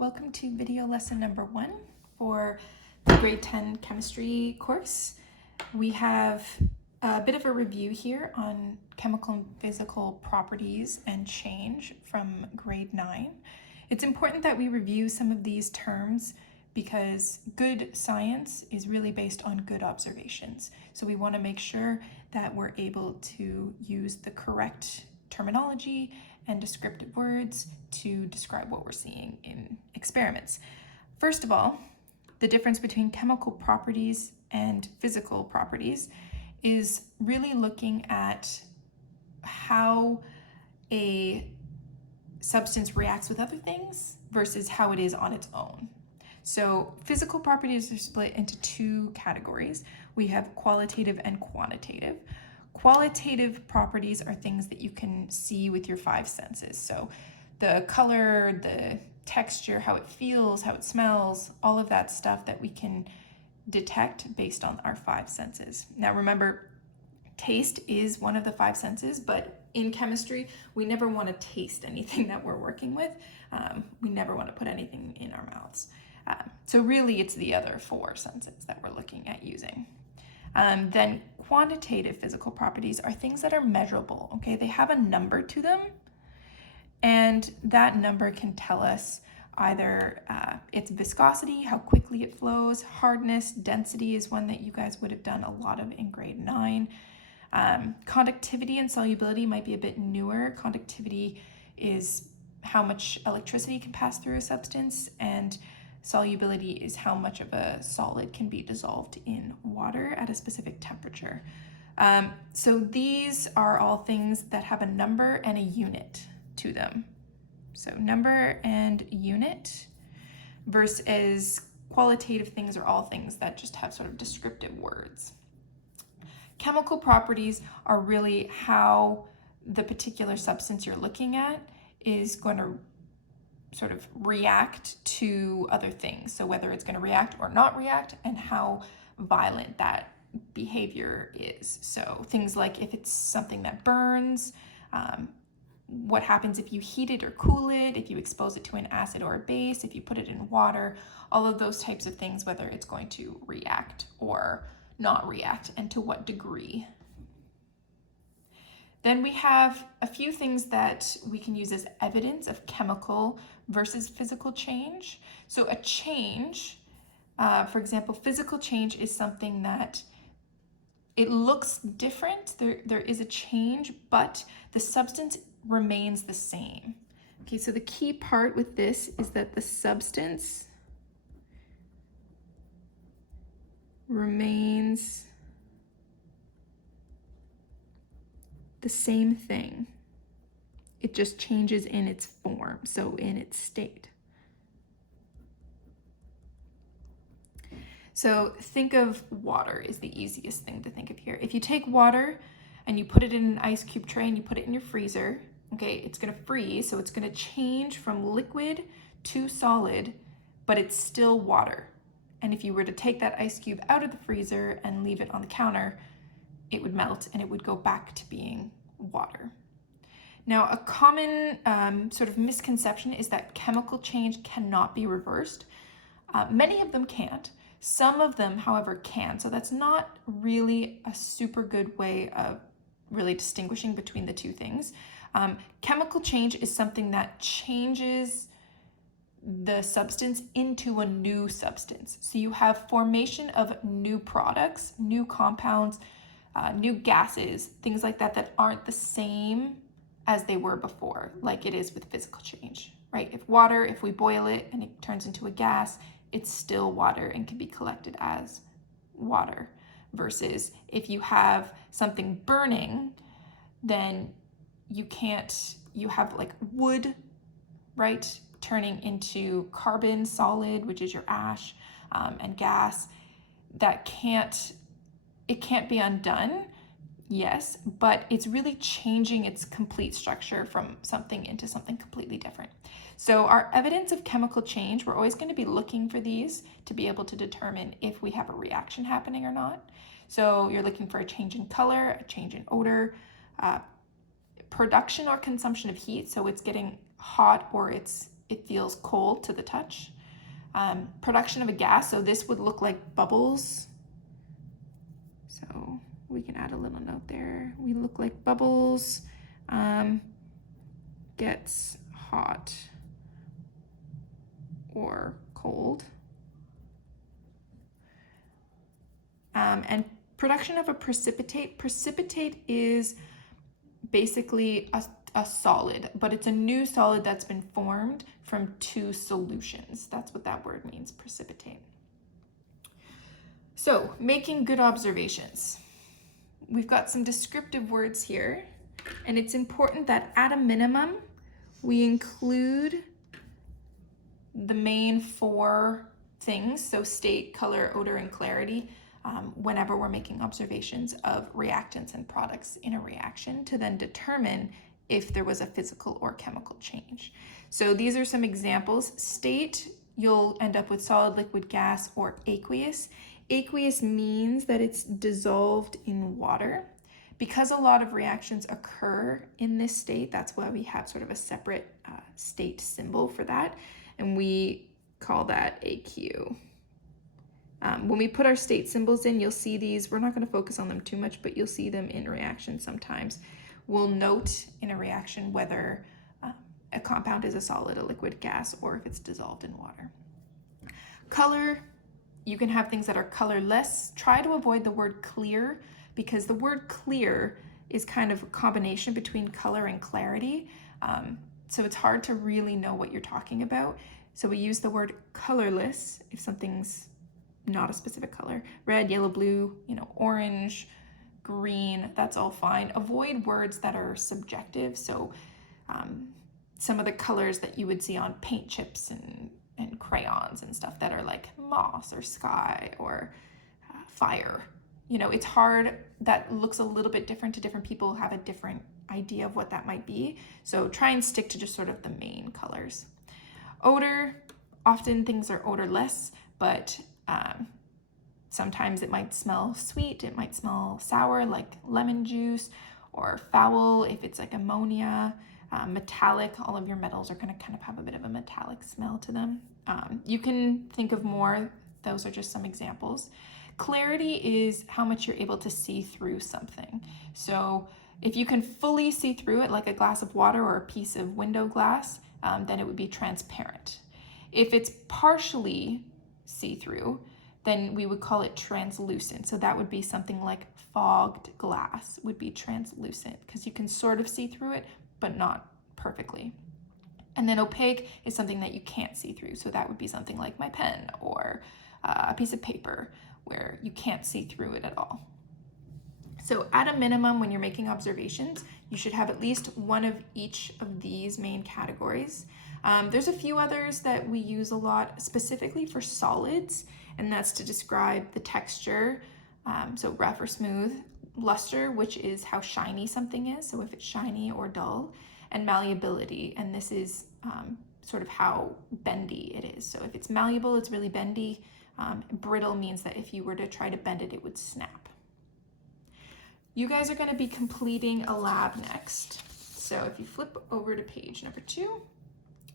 Welcome to video lesson number 1 for the grade 10 chemistry course. We have a bit of a review here on chemical and physical properties and change from grade 9. It's important that we review some of these terms because good science is really based on good observations. So we want to make sure that we're able to use the correct terminology and descriptive words to describe what we're seeing in experiments. First of all, the difference between chemical properties and physical properties is really looking at how a substance reacts with other things versus how it is on its own. So physical properties are split into two categories. We have qualitative and quantitative. Qualitative properties are things that you can see with your 5 senses. So the color, the texture, how it feels, how it smells, all of that stuff that we can detect based on our 5 senses. Now remember, taste is one of the 5 senses, but in chemistry, we never want to taste anything that we're working with. We never want to put anything in our mouths. So really it's the other 4 senses that we're looking at using. Then quantitative physical properties are things that are measurable, okay? They have a number to them, and that number can tell us either its viscosity, how quickly it flows, hardness, density is one that you guys would have done a lot of in grade 9. Conductivity and solubility might be a bit newer. Conductivity is how much electricity can pass through a substance, and solubility is how much of a solid can be dissolved in water at a specific temperature. So these are all things that have a number and a unit to them. So number and unit versus qualitative things are all things that just have sort of descriptive words. Chemical properties are really how the particular substance you're looking at is going to sort of react to other things. So whether it's going to react or not react, and how violent that behavior is. So things like if it's something that burns, what happens if you heat it or cool it, if you expose it to an acid or a base, if you put it in water, all of those types of things, whether it's going to react or not react, and to what degree. Then we have a few things that we can use as evidence of chemical versus physical change. So a change, for example, physical change is something that it looks different. There is a change, but the substance remains the same. Okay, so the key part with this is that the substance remains the same thing. It just changes in its form, so in its state. So think of water is the easiest thing to think of here. If you take water and you put it in an ice cube tray and you put it in your freezer, okay, it's going to freeze, so it's going to change from liquid to solid, but it's still water. And if you were to take that ice cube out of the freezer and leave it on the counter, it would melt and it would go back to being water. Now, a common sort of misconception is that chemical change cannot be reversed. Many of them can't. Some of them, however, can. So that's not really a super good way of really distinguishing between the two things. Chemical change is something that changes the substance into a new substance. So you have formation of new products, new compounds, new gases, things like that that aren't the same as they were before, like it is with physical change, right? If we boil it and it turns into a gas, it's still water and can be collected as water. Versus if you have something burning, then you have like wood, right? Turning into carbon solid, which is your ash, and gas. It can't be undone, yes, but it's really changing its complete structure from something into something completely different. So our evidence of chemical change, we're always going to be looking for these to be able to determine if we have a reaction happening or not. So you're looking for a change in color, a change in odor, production or consumption of heat, so it's getting hot or it's it feels cold to the touch. Production of a gas, so this would look like bubbles. So we can add a little note there. We look like bubbles. Gets hot or cold. And production of a precipitate. Precipitate is basically a solid, but it's a new solid that's been formed from two solutions. That's what that word means, precipitate. So, making good observations. We've got some descriptive words here, and it's important that at a minimum, we include the main four things, so state, color, odor, and clarity, whenever we're making observations of reactants and products in a reaction to then determine if there was a physical or chemical change. So these are some examples. State, you'll end up with solid, liquid, gas, or aqueous. Aqueous means that it's dissolved in water. Because a lot of reactions occur in this state, that's why we have sort of a separate state symbol for that, and we call that AQ. When we put our state symbols in, you'll see these. We're not going to focus on them too much, but you'll see them in reactions sometimes. We'll note in a reaction whether a compound is a solid, a liquid, gas, or if it's dissolved in water. Color, you can have things that are colorless. Try to avoid the word clear, because the word clear is kind of a combination between color and clarity. So it's hard to really know what you're talking about. So we use the word colorless if something's not a specific color. Red, yellow, blue, orange, green, that's all fine. Avoid words that are subjective. So some of the colors that you would see on paint chips and crayons and stuff that are like moss or sky or fire. It's hard. That looks a little bit different to different people, have a different idea of what that might be. So try and stick to just sort of the main colors. Odor, often things are odorless, but sometimes it might smell sweet, it might smell sour like lemon juice, or foul if it's like ammonia. Metallic, all of your metals are going to kind of have a bit of a metallic smell to them. You can think of more, those are just some examples. Clarity is how much you're able to see through something. So if you can fully see through it, like a glass of water or a piece of window glass, then it would be transparent. If it's partially see-through, then we would call it translucent. So that would be something like fogged glass would be translucent, because you can sort of see through it, but not perfectly. And then opaque is something that you can't see through. So that would be something like my pen or a piece of paper where you can't see through it at all. So at a minimum, when you're making observations, you should have at least one of each of these main categories. There's a few others that we use a lot specifically for solids, and that's to describe the texture, so rough or smooth, luster, which is how shiny something is, so if it's shiny or dull, and malleability, and this is sort of how bendy it is. So if it's malleable, it's really bendy. Brittle means that if you were to try to bend it, it would snap. You guys are going to be completing a lab next. So if you flip over to page number 2,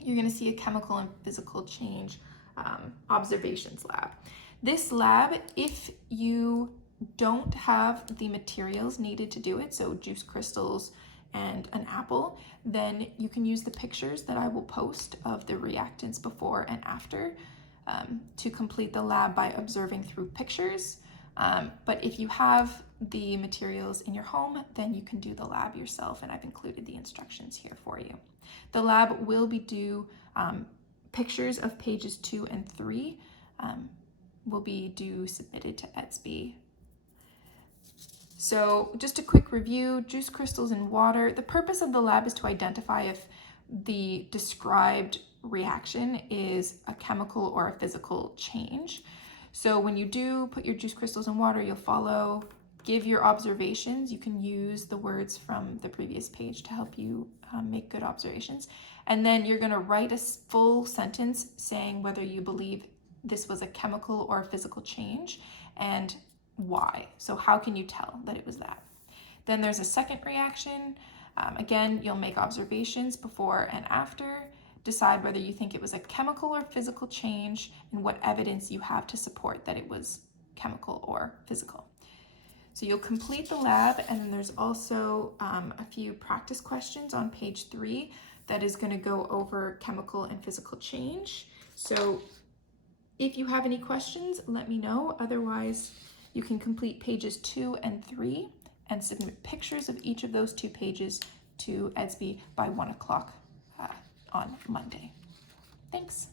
you're going to see a chemical and physical change observations lab. This lab, if you don't have the materials needed to do it, so juice crystals and an apple, then you can use the pictures that I will post of the reactants before and after to complete the lab by observing through pictures. But if you have the materials in your home, then you can do the lab yourself, and I've included the instructions here for you. The lab will be due, pictures of pages 2 and 3 will be due submitted to ETSB. So just a quick review, juice crystals in water. The purpose of the lab is to identify if the described reaction is a chemical or a physical change. So when you do put your juice crystals in water, you'll follow, give your observations. You can use the words from the previous page to help you make good observations. And then you're going to write a full sentence saying whether you believe this was a chemical or a physical change and why. So how can you tell that it was that? Then there's a second reaction. Again, you'll make observations before and after. decide whether you think it was a chemical or physical change and what evidence you have to support that it was chemical or physical. So you'll complete the lab, and then there's also a few practice questions on page 3 that is going to go over chemical and physical change. So if you have any questions, let me know. Otherwise, you can complete pages 2 and 3 and submit pictures of each of those 2 pages to EDSB by 1 o'clock on Monday. Thanks.